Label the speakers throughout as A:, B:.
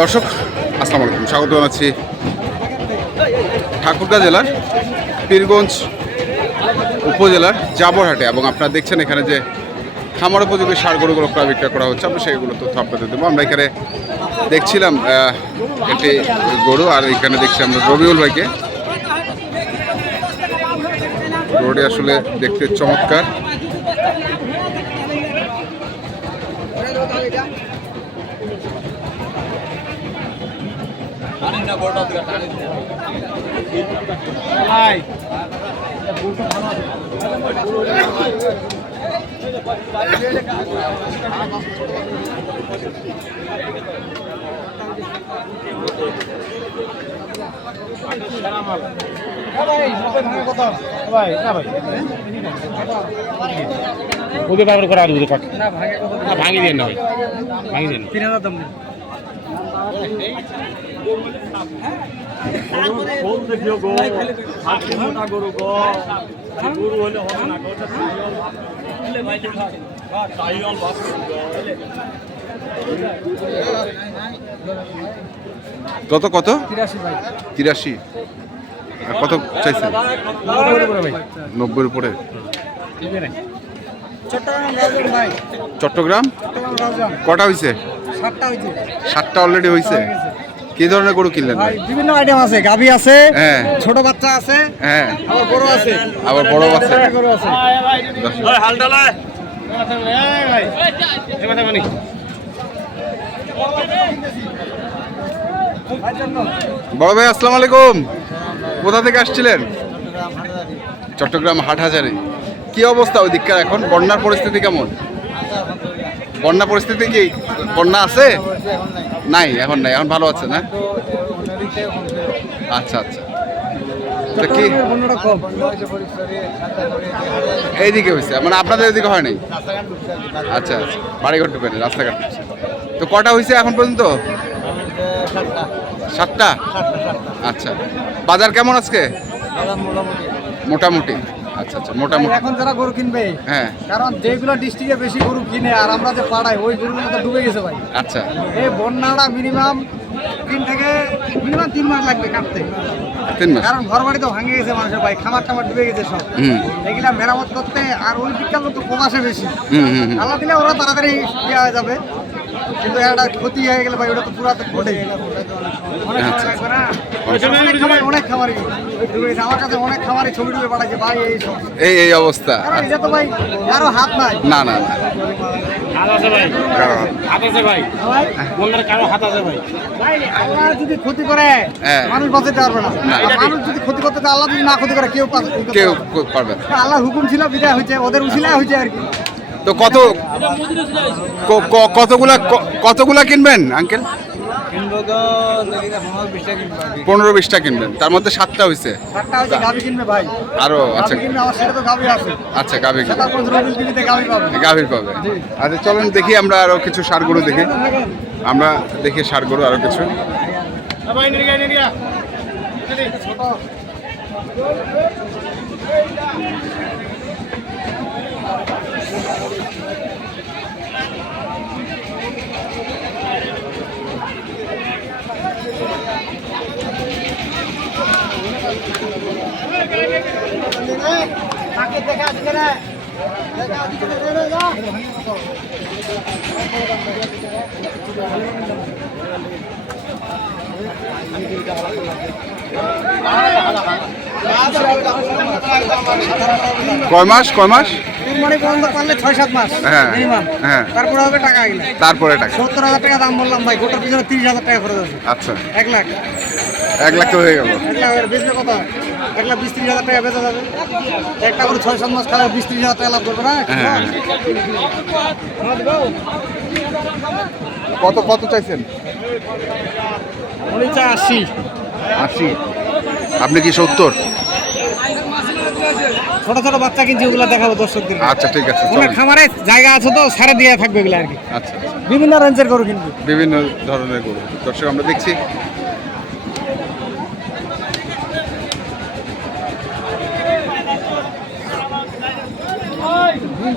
A: দর্শক, আসসালামু আলাইকুম। স্বাগত জানাচ্ছি ঠাকুরগাঁ জেলার পীরগঞ্জ উপজেলার জাবরহাটে এবং আপনারা দেখছেন এখানে যে খামার উপযোগী সার গরুগুলো প্রায় বিক্রয় করা হচ্ছে। আমরা সেইগুলো তথ্য আপনাদের দেবো। আমরা এখানে দেখছিলাম একটি গরু আর এখানে দেখছি আমরা রবিউল ভাইকে। গরুটি আসলে দেখতে চমৎকার।
B: ওদের ব্যাপারে করা আলু না ভাঙি দেন না। ভাই। ভাঙি দেন
C: তিন হাজার দাম দিন।
A: কত কত?
C: তিরাশি
A: কত চাইছেন?
C: নব্বই উপরে হয়েছে
A: কটা হয়েছে
C: সাতটা
A: অলরেডি হয়েছে কি ধরনের গরু কিনলেন
C: ভাই?
A: ভাই
C: বিভিন্ন আইটেম আছে গাভি আছে
A: হ্যাঁ।
C: ছোট বাচ্চা আছে
A: হ্যাঁ।
C: আবার বড় আছে।
A: আবার বড় বাচ্চা।
C: গরু আছে।
A: দর্শক, বড় ভাই আসসালামু আলাইকুম। কোথা থেকে আসছিলেন? চট্টগ্রাম হাটহাজারে। কি অবস্থা ওই দিককার এখন? বন্যার পরিস্থিতি কেমন? বন্যা পরিস্থিতি কি? বন্যা আছে? নাই এখন নাই এখন ভালো আছে না? আচ্ছা আচ্ছা। তো কি? এইদিকে হয়েছে মানে আপনাদের এদিকে হয় নাই? আচ্ছা আচ্ছা বাড়িঘর ঢুকে নেই রাস্তাঘাট তো কটা হয়েছে এখন পর্যন্ত? সাতটা? আচ্ছা। বাজার কেমন আজকে? মোটামুটি। আচ্ছা আচ্ছা মোটামুটি।
C: এখন যারা গরু কিনবে
A: হ্যাঁ।
C: কারণ যেগুলো ডিস্ট্রিক্টে বেশি গরু কিনে আর আমরা যে পাড়াই ওই গরুর মধ্যে ডুবে গেছে ভাই।
A: আচ্ছা।
C: এই বন্যাটা মিনিমাম তিন থেকে মিনিমাম তিন মাস লাগবে কাটতে।
A: তিন মাস।
C: কারণ ঘর বাড়ি তো ভাঙে গেছে মানুষের ভাই খামার টামার ডুবে গেছে সব।
A: হুম।
C: এগুলা মেরামত করতে আর ওই দিককার তো প্রবাসে বেশি। আল্লাহ দিলে ওরা তাড়াতাড়ি ইয়ে হয়ে যাবে। কিন্তু একটা ক্ষতি হয়ে গেলে ভাই ওটা তো পুরা তো ঘটে। অনেক
A: আচ্ছা,
C: সময় লাগবে না? অনেক। আমার কাছে অনেক খামারি ছবি পাঠাচ্ছে ভাই এই
A: এই এই অবস্থা।
C: এটা তো ভাই কারও হাত নাই।
A: না না না।
B: হাত আছে ভাই। হাত আছে ভাই।
C: ভাই?
B: কারও হাত আছে ভাই।
C: ভাই, আল্লাহ যদি ক্ষতি করে
A: হ্যাঁ।
C: মানুষ বাঁচাতে পারবে না। মানুষ যদি ক্ষতি করতে আল্লাহ যদি না ক্ষতি করে কেউ পাবে
A: কেউ পারবে না।
C: আল্লাহ হুকুম ছিল বিদায় হয়েছে ওদের উচিলায় হয়েছে আর কি।
A: তো কত কতগুলা ক- কতগুলা কিনবেন আঙ্কেল? পনেরো বিশটা কিনবেন। তার মধ্যে সাতটা হয়েছে আরও আচ্ছা। আচ্ছা গাভী
C: গাভি পাবে।
A: আচ্ছা চলেন দেখি আমরা আরও কিছু সার গরু দেখি। আমরা দেখি সার গরু আরও কিছু।
B: ভাই নিয়ে গিয়ে নিয়ে
C: তাকে দেখা আজকে না দেখা আজকে না রে যা
A: কয় মাস কয় মাস?
C: কুরবানি বন্ধ করলে ছয় সাত মাস
A: হ্যাঁ,
C: মিনিমাম
A: হ্যাঁ।
C: তারপরে হবে টাকা গেলে
A: তারপরে টাকা।
C: সত্তর হাজার টাকা দাম বললাম ভাই গোটার পিছনে তিরিশ হাজার টাকা খরচ আছে
A: আচ্ছা।
C: এক লাখ।
A: এক লাখ তো হয়ে গেল।
C: এক লাখ বেচবে কত? এক লাখ বিশ ত্রিশ হাজার টাকা বেচা যাবে। একটা করে ছয় সাত মাস খাবে বিশ ত্রিশ হাজার টাকা লাভ করবে না?
A: হ্যাঁ কত কত চাইছেন?
C: উনি চা আশি।
A: আশি। আপনি কি সত্তর?
C: ছোট ছোট বাচ্চা কিনছে ওগুলো দেখাবো দর্শকদের
A: আচ্ছা ঠিক আছে
C: ওনার খামারে জায়গা আছে তো সারা দিয়ে থাকবে এগুলো আর কি।
A: আচ্ছা
C: বিভিন্ন রেঞ্জের গরু কিনবে।
A: বিভিন্ন ধরনের গরু। দর্শক আমরা দেখছি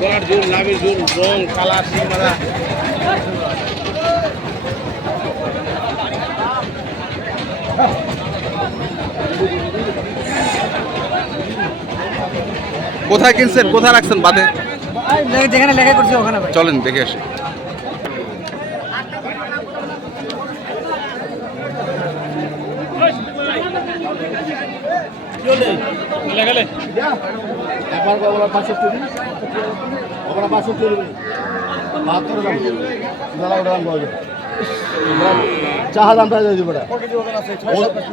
B: গলার জোর জোর রং কালার সিমারা
A: কোথায় কিনছেন? কোথায় রাখছেন বাদে?
C: যেখানে লেখা করছে ওখানে
A: চলেন দেখে আসি।
B: একবার ওরা পাঁচশো চুরি ওরা পাঁচশো চুরি বাহাত্তর দাম দাদা ওটা দাম পাওয়া চাহা দাম তাই দিব বেটা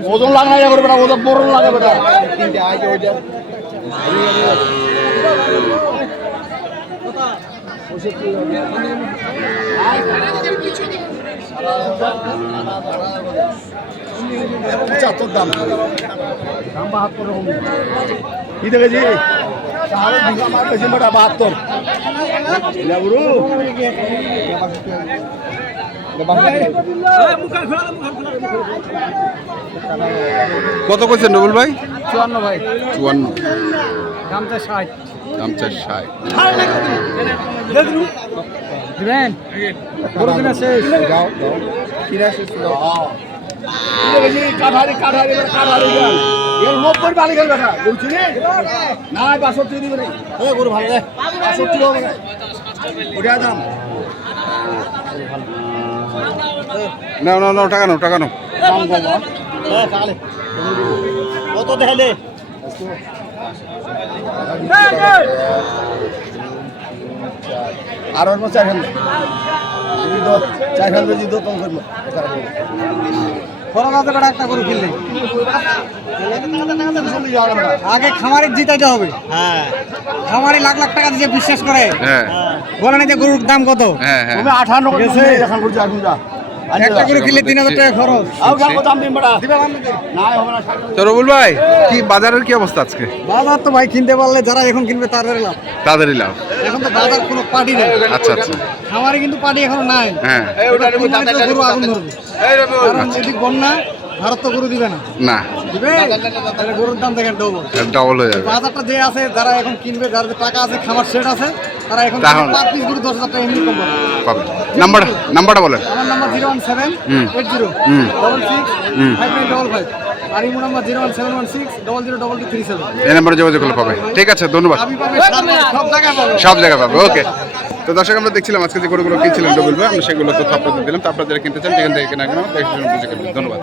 B: ওজন লাগাই যাবে বেটা ওজন বড় লাগে বেটা তিনটে আগে ওইটা পঁচাত্তর দাম কি দেখেছি বাহাত্তর
A: কত কইছেন রবুল ভাই?
C: চুয়ান্ন ভাই।
A: চুয়ান্ন।
C: ষাট।
A: দাম চার ষাট।
C: দিবেন বড় কিনা শেষ
B: যাও যাও কিনা শেষ দাও কাঠারি কাঠারি কাঠারি এর নব্বই বালি গেল বেটা বলছি না বাষট্টি দিবে রে এ গরু ভালো রে বাষট্টি হবে রে ওটা দাম
A: না না না টাকা নাও টাকা নাও।
B: দাম তাহলে কত দেখালে আর অন্য চার খান খান যদি করব।
C: একটা কিনলে। আগে খামারে জিতাইতে হবে।
B: হ্যাঁ।
C: খামারে লাখ লাখ টাকা দিয়ে বিশ্বাস করে।
A: হ্যাঁ।
C: বলে না যে গরুর দাম কত?
A: হ্যাঁ হ্যাঁ।
B: আঠান্ন এখন করছি এখন যা।
C: একটা গরু কিনলে তিন হাজার টাকা খরচ।
A: তো রবুল ভাই কি বাজারের কি অবস্থা আজকে?
C: বাজার তো ভাই কিনতে পারলে যারা এখন কিনবে তাদের লাভ।
A: তাড়াতাড়ি লাভ।
C: এখন তো বাজার কোনো পার্টি নেই।
A: আচ্ছা আচ্ছা।
C: খামারে কিন্তু পার্টি এখন নাই।
A: হ্যাঁ।
C: গরু আগুন ধরবে যদি বন্যা ভারত তো গরু দিবে না।
A: না।
C: দিবে? তাহলে গরুর দাম দেখেন ডবল
A: ডাবল হয়ে যাবে।
C: বাজারটা যে আছে যারা এখন কিনবে যাদের টাকা আছে খামার সেট আছে
A: তাহলে- নাম্বার নাম্বারটা বলেন।
C: আমার number zero one seven eight zero. Double six
A: hmm.
C: Five nine double five. আর imo number zero one seven one six double zero double two three seven.
A: এই নাম্বারে যোগাযোগ করলে পাবে। ঠিক আছে ধন্যবাদ।
C: সব জায়গায় পাবে।
A: সব জায়গায় পাবে ওকে। তো দর্শক আমরা দেখছিলাম আজকে যে গরুগুলো কিনছিলেন রবিল ভাই আমরা সেগুলো তো আপনাদের দিলাম। তো আপনারা যারা কিনতে চান যেখান থেকে কেনা কেনা। ধন্যবাদ।